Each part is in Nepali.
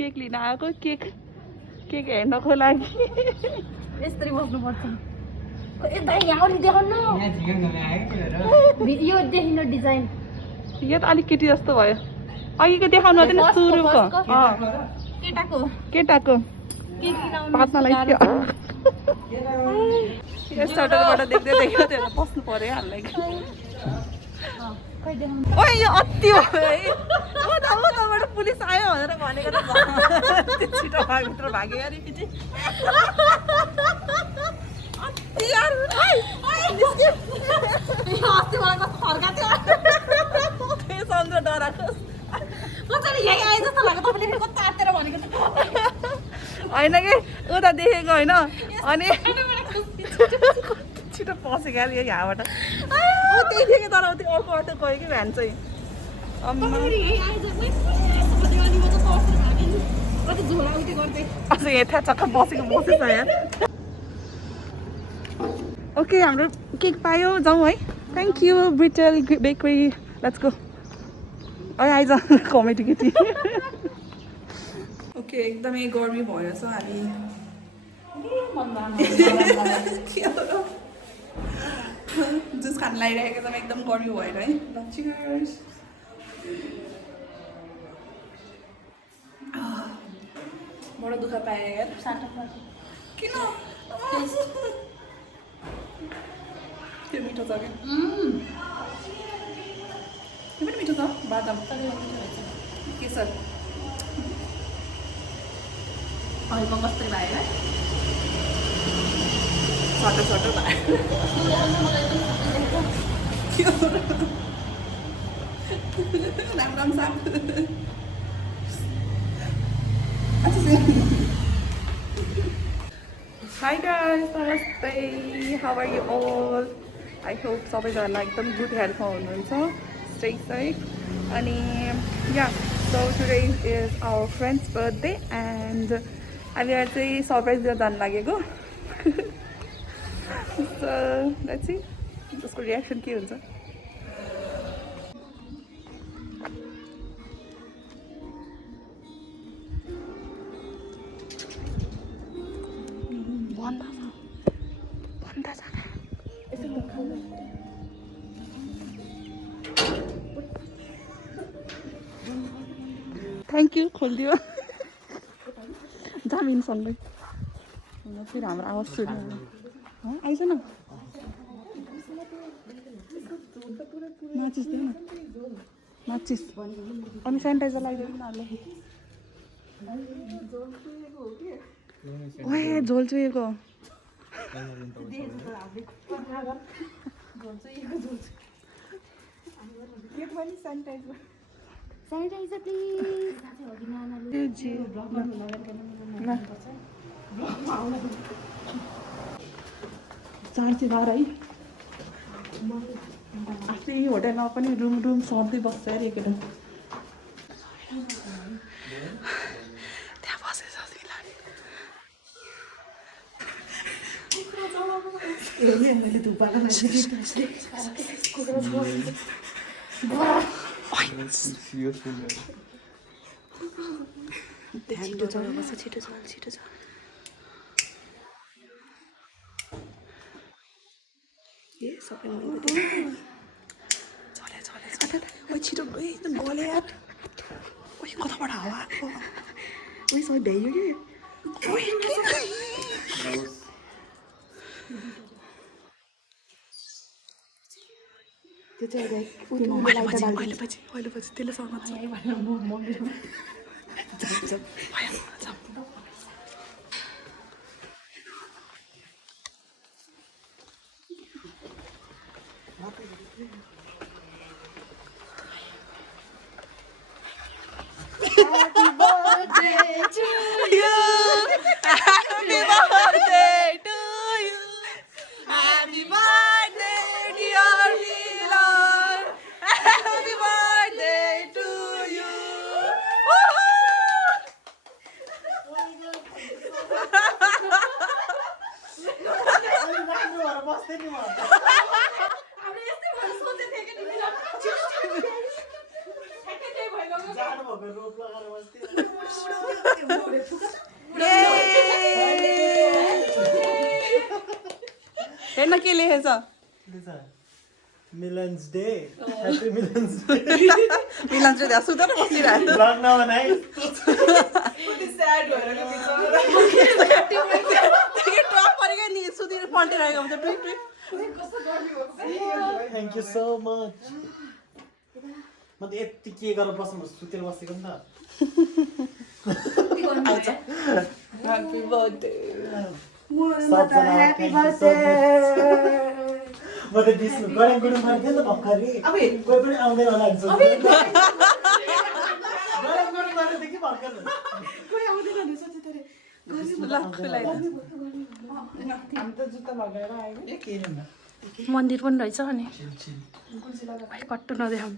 केक लिन आएको केक केक हेर्नको लागि यसरी बस्नुपर्छ ए दाइ यहाँ नि देखाउनु यो देखिनु डिजाइन यो त अलिक केटी जस्तो भयो अघिको देखाउनु हुँदैन सुरुको केटाको केटाको केक किनाउनु पात्नलाई के यस सटरबाट देख्दै देख्यो त्यो बस्नु पर्यो हाल्लाई ओइ यो अति हो है उताबाट पुलिस आयो भनेर भनेको त छिटो भित्र भाग्यो यार पछि अति यार अस्ति मलाई कस्तो फर्का थियो त्यो सम्झ डराएको मजाले यही आए जस्तो लाग्यो तपाईँले फेरि कता आत्तेर भनेको होइन कि उता देखेको होइन अनि छिटो पसेको यार यही यहाँबाट त्यही देखेँ तर त्यो अर्को अर्को गयो कि भ्यान चाहिँ अझ यहाँ ठ्याचक्क बसेको बसेछ यार ओके हाम्रो केक पायो जाउँ है thank you brittle bakery let's go आइज कमेडी केटी ओके एकदमै गर्मी भयो छ हामी जुस खान लागिरहेको छ एकदम गर्मी भएर है चियर्स बडो दुःख पाएँ यार किन त्यो मिठो छ क्या त्यो पनि मिठो छ बादाम केसर हल्का कस्तो भयो छोटो छोटो भयो राम राम साहब Hi guys, namaste. How are you all? I hope सबैजना एकदम गुड हेल्थमा हुनुहुन्छ. Stay safe. अनि yeah, so today is our friend's birthday and हामी चाहिँ सरप्राइज दिएर जानु लागेको. So let's see उसको रियाक्सन के हुन्छ. थ्याङ्क यू खोलिदियो जामिनसँगै फेरि हाम्रो आवाज सुन्नु आइज न नाचिस दियो न नाचिस अनि सेनिटाइजर लगाइदियो न ओए झोल चुहेको Sanitizer please. चार्ज बाह्र है आफ्नै होटेलमा पनि रुम रुम सर्दै बस्छ अरे केटा त्यहाँ बसेछ मैले धुपाला छिटो चल बस छिटो चल ए सबै चले ओइ छिटो एकदम गले यार ओइ कताबाट हावा आएको ओइ सबै भ्याइयो कि ओइ त्यो चाहिँ अहिले पछि त्यसले समात्छ Happy birthday to you. Happy birthday to you. Happy birthday, dear Milan. Happy birthday to you. हेर्न के लेखेछ मिलन्स डे ह्यापी मिलन्स डे मिलन चाहिँ त्यहाँ सुतेर बसिरहेको ब्लग नबनाइ परेको नि सुतेर पल्टिरहेको हुन्छ tweet tweet thank you so much म त यति के गरेर बस्नु सुतेर बसेको नि त ह्याप्पी बर्थडे सबजना ह्यापी बर्थडे म त बिस्नु गरे गुरु मार्थेँ त भर्खरै कोही पनि आउँदैन होला नि सोच्दै गरे गुरु मार्थेँ कि भर्खर कोही आउँदैन नि सोचे तरे मन्दिर पनि रहेछ अनि कट्टु नदेखाउँ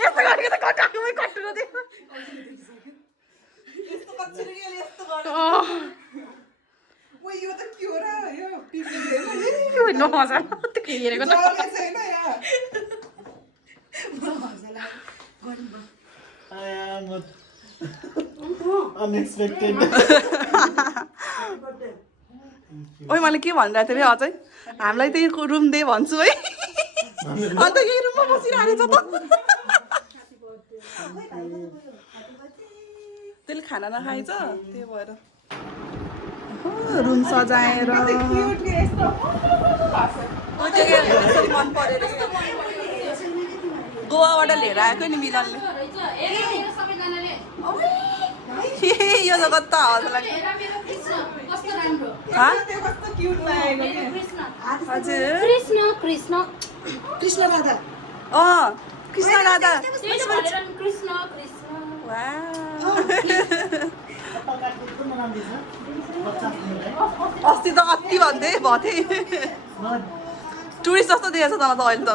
यस्तो गरेको त कटाउमै कट्टु नदेऊ नमजा त्यो हेरेको त अनएक्सपेक्टेड ओइ मैले के भनिरहेको थिएँ अझै हामीलाई त्यही रुम दे भन्छु है अन्त यही रुममा बसिरहेको छ त त्यसले खाना नखाएछ त्यही भएर रुम सजाएर मन परेर गोवाबाट लिएर आएको नि मिलनले यो त कता हजुर कृष्ण राधा कृष्ण राधा अस्ति त कति भन्दै भन्थे टुरिस्ट जस्तो देखेछ त अहिले त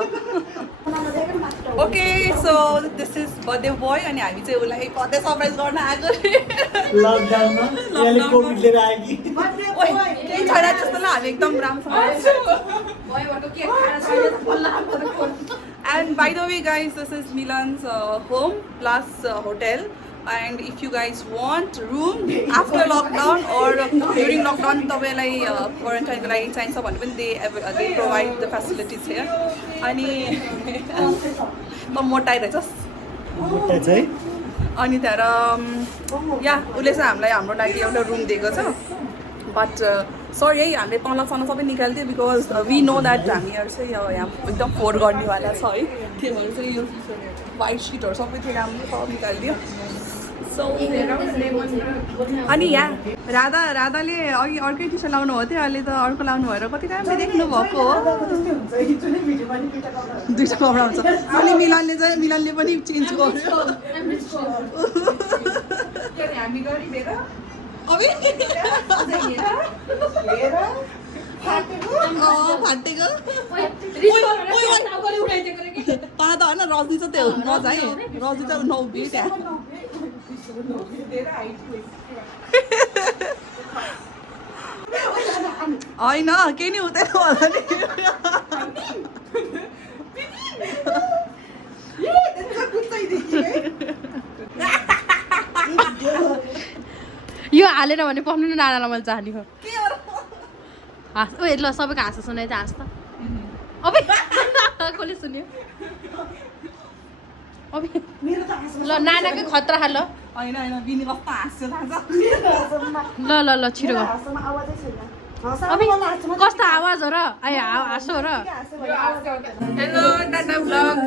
okay so this is birthday boy अनि हामी चाहिँ उसलाई बर्थडे सरप्राइज गर्न आएको लकडाउनमा यसले कोभिड लिएर आयो कि केही छैन त्यस्तो ल हामी एकदम And by the way guys, this is Milan's home plus hotel, and if you guys want room after lockdown or during lockdown तपाईलाई quarantine को लागि चाहिन्छ भने पनि they provide the facilities here. अनि म मोटाइ रहेछस् मोटा चाहिँ अनि त्यहाँबाट या उसले चाहिँ हामीलाई हाम्रो लागि एउटा रुम दिएको छ बट सरी है हामीले तल सन सबै निकालिदियो बिकज वी नो द्याट हामीहरू चाहिँ यहाँ एकदम फोहोर गर्नेवाला छ है त्यही भएर चाहिँ यो वाइट सिटहरू सबै थियो राम्रो सब निकालिदियो सो अनि यहाँ राधाले अघि अर्कै टी सर्ट लाउनु हो थियो अहिले त अर्को लाउनु भएर कति राम्रो देख्नु भएको हो दुईवटा कपडा हुन्छ अनि मिलनले पनि चेन्ज गर्यो फाटेको पा त होइन रजनी चाहिँ त्यो मजा है रजनी चाहिँ नउभियो त्यहाँ होइन केही नि हुँदैन होला यो हालेर भने पढ्नु न नानालाई मैले चाहने हो हाँस ओ ल सबैको हाँस सुनाइ त हाँस त अबे कसले सुन्यो अबे ल नानाकै खतरा हाल होइन बिनी कस्तो हाँस्यो थाहा ल ल ल छिटो गर अबे कस्तो आवाज हो र आइ हाँसो हो र हेलो टाटा ब्लग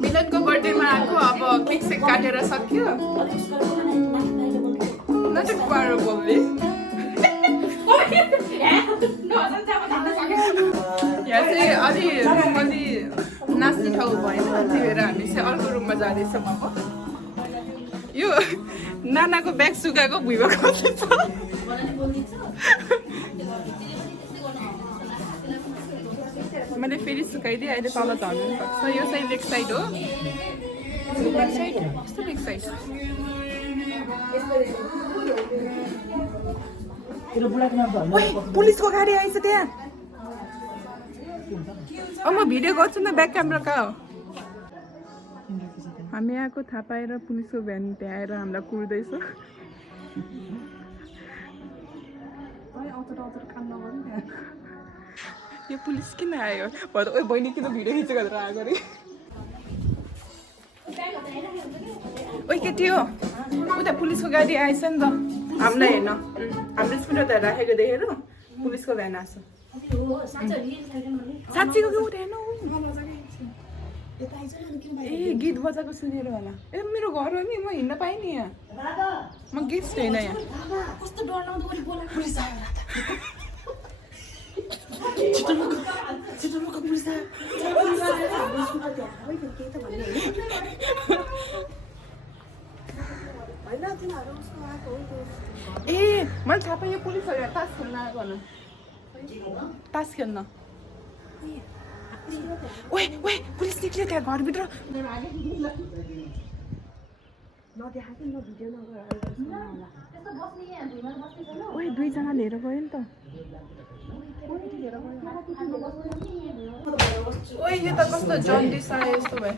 मिलनको बर्थडेमा आएको अब केक सेक काटेर सक्यो नचुक्पाएर बोल्ने यहाँ चाहिँ अलि नाच्ने ठाउँ भएन त्यही भएर हामी चाहिँ अर्को रुममा जाँदैछौँ अब यो नानाको ब्याग सुकाएको भुइँमा कति छ मैले फेरि सुकाइदिएँ अहिले तल झर्नु पर्छ यो चाहिँ लेग साइड हो लेग साइड कस्तो लेग साइड पुलिसको गाडी आइछ त्यहाँ म भिडियो गर्छु न ब्याक क्यामेरा कहाँ हो हामी आएको थाहा पाएर पुलिसको भ्यान त्यहाँ आएर हामीलाई कुर्दैछ यो पुलिस किन आयो भएर ओ बहिनी किन भिडियो खिचेको भनेर आएको अरे ओ केटी हो उता पुलिसको गाडी आएछ नि त हामीलाई हेर्न हाम्रो स्कुटर राखेको देखेर पुलिसको भ्यान आएको साँच्चीको कि उठेन ए गीत बजाएको सुनेर होला ए मेरो घर हो नि म हिँड्न पाएँ नि यहाँ म गेस्ट होइन यहाँ कस्तो डर लाग्दो बोला पुलिस आयो छिटो पुलिस आयो ए मैले थाहा पाएँ यो पुलिसहरू तास खेल्न आएको होला तास खेल्न ओए ओए पुलिस निक्ल्यो त्यहाँ घरभित्र ओए दुईजना लिएर गयो नि त ओए यो त कस्तो जन्डिस आयो यस्तो भयो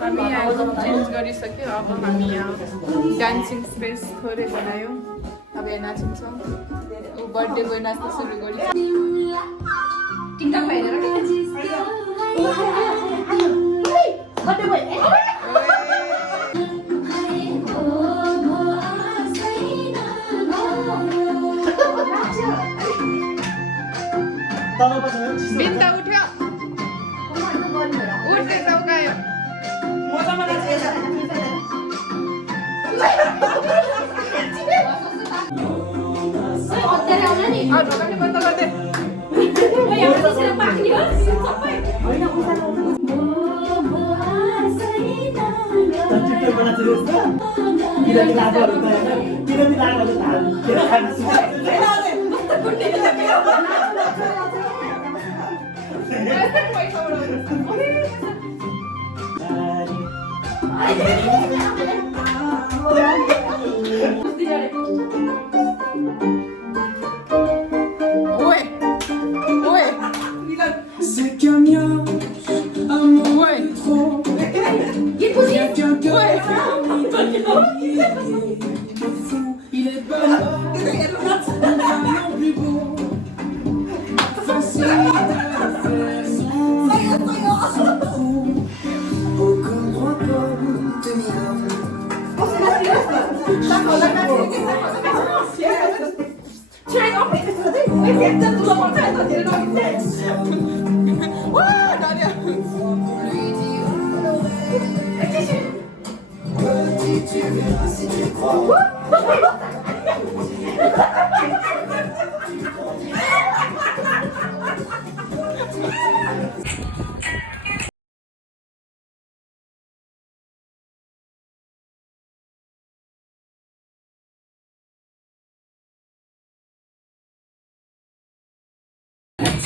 हामी यहाँ चेन्ज गरिसक्यो अब हामी यहाँ डान्सिङ स्पेस थोरै बनायौँ अब यहाँ नाचिन्छौँ ऊ बर्थडे गयो नाच्न सुरु गरिन्छ बिन्दा उठ्यो उठ्दै चौकायो ढोकाले बन्द गर्दै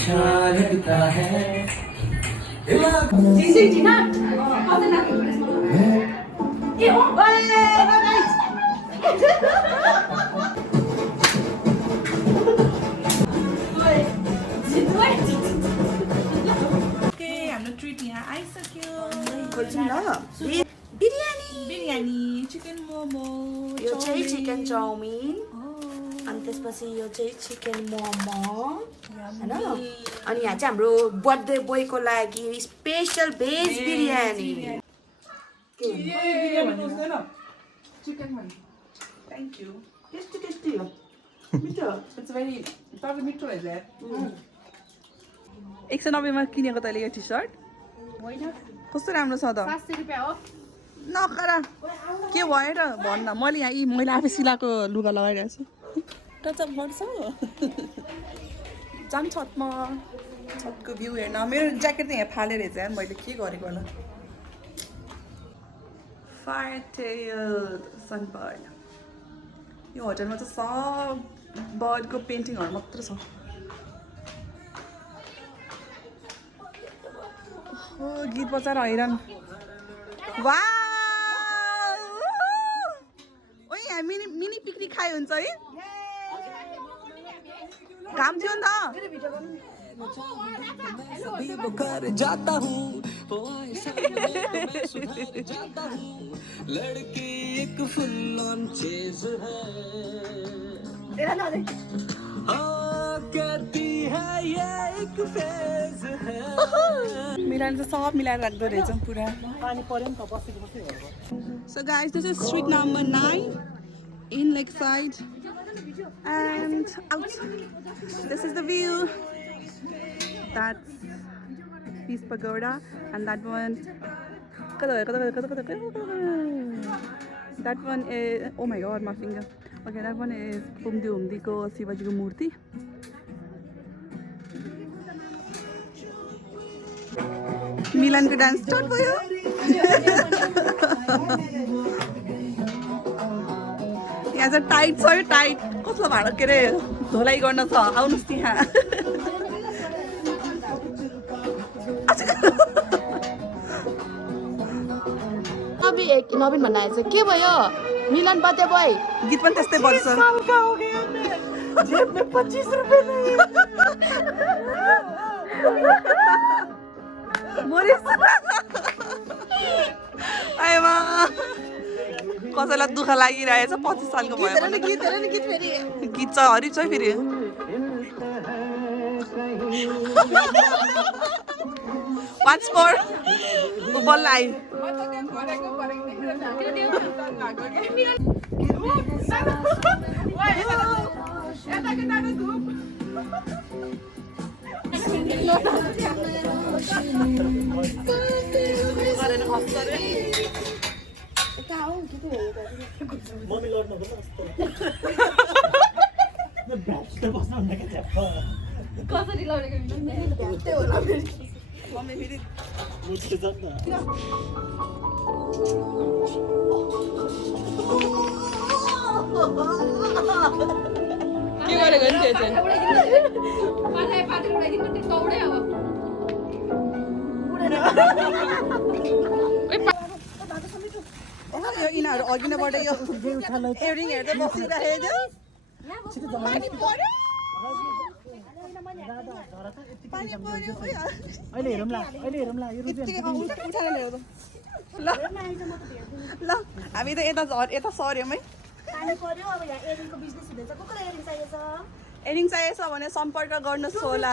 अच्छा लगता है हाम्रो ट्रिट यहाँ आइसक्यो खोल्छौँ ल बिरयानी चिकन मोमो यो चाहिँ चिकन चाउमिन अनि त्यसपछि यो चाहिँ चिकन मोमो हैन अनि यहाँ चाहिँ हाम्रो बर्थडे बोयको लागि special veg biryani chicken thank you tasty tasty हो मिठो इट्स भेरी तर मिठो रहेछ 190 मा किनेको तैँले यो टी सर्ट कस्तो राम्रो छ त 700 रुपैयाँ हो नकरा के भयो र भन्न मैले यहाँ यी मैले आफै सिलाएको लुगा लगाइरहेको छु टचअप गर्छ जाम छतमा छतको भ्यू हेर्न मेरो ज्याकेट त यहाँ फालेर रहेछ यार मैले के गरेको होला फायर टेल सनबर्न यो होटलमा चाहिँ सब बर्डको पेन्टिङहरू मात्र छ। ओ गीत बजाएर हैरान। वाउ! ओइ यहाँ मिनी पिकनिक खाए हुन्छ है? घाम थियो नि त। जाता हूँ जाता हूँ लड़की एक फुल ऑन चेज है कहती है ये एक फेज है। मिलाएर चाहिँ सब मिलाएर राख्दो रहेछ पुरा। पानी पर्यो नि त बसेको बस्दै हो। So guys, this is street number 9 in Lakeside, and out. This is the view. That's Peace Pagoda, and that one. That one is, oh my god, my finger. Okay, that one is Pumdi Umdi ko Shivaji ko Murti. Milan ko dance start भयो। यहाँ चाहिँ टाइट छ, यो टाइट कसलो भाडा के अरे धोलाइ गर्न छ, आउनुहोस् त्यहाँ। नवीन भन्न आएछ के भयो मिलन बर्थडे बोय गीत पनि त्यस्तै बज्छ। जेब में 25 रुपए नहीं। मोरिस आएमा कसैलाई दुःख लागिरहेछ 25 सालको भयो भने। गीत छ हरि छ फेरि। Once more, बल्ल आइ। मम्मी लड्नु पर्छ कस्तो। म भ्याट बस्नु भन्दा के झ्याप्प। कसरी लडेको मम्मी फेरि मुट्छ त। के गरेको नि त्यो चाहिँ? यो यिनीहरू अघि नबाट यो एभ्रिङ हेर्दै बसिरहेको अहिले हेरौँला यो रुपियाँ ल ल हामी त यता सर्यौँ है। एरिङ चाहिएछ भने सम्पर्क गर्नुहोस् होला।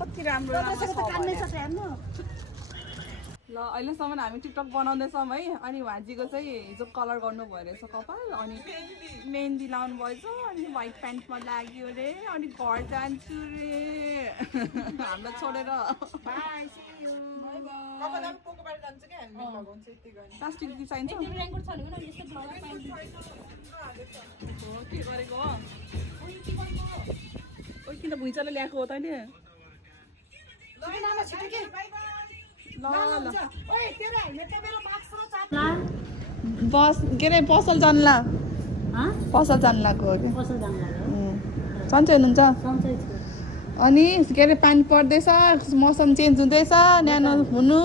कति राम्रो ल अहिलेसम्म हामी टिकटक बनाउँदैछौँ है। अनि भाजीको चाहिँ हिजो कलर गर्नुभयो रहेछ कपाल, अनि मेहन्दी लाउनु भएछ, अनि व्हाइट प्यान्टमा लाग्यो रे, अनि घर जान्छु रे हामीलाई छोडेर। प्लास्टिक चाहिन्छ के गरेको हो? किन भुइँचालो ल्याएको हो तैँले? बस के अरे पसल जान्ला को अरे सन्चै हुनुहुन्छ? अनि के अरे पानी पर्दैछ, मौसम चेन्ज हुँदैछ, न्यानो हुनु।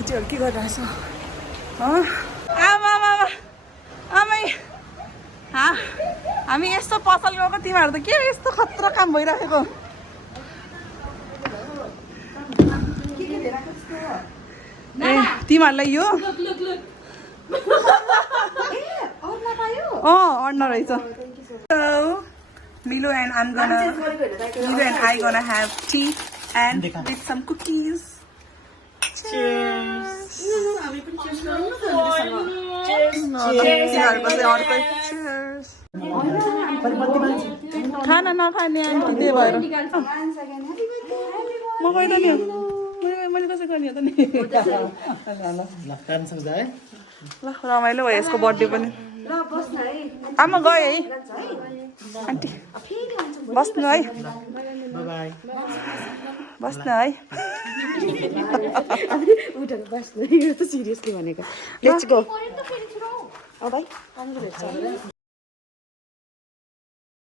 केटीहरू के गरिरहेछ? आमा आमै हामी यस्तो पसल गएको, तिमीहरू त के यस्तो खतरा काम भइरहेको? ए तिमीहरूलाई यो अड्न रहेछ। Milo and I gonna have tea and with some cookies. Cheers. खाना नखाने आन्टी त्यही भएर म गएर नि मैले कसै गर्ने हो त नि। ल रमाइलो भयो यसको बर्थडे पनि। आमा गयो है आन्टी बस्नु है बाई बस्नु है उठेर बस्नु यो त सिरियसली भनेको लेट्स गो भाइ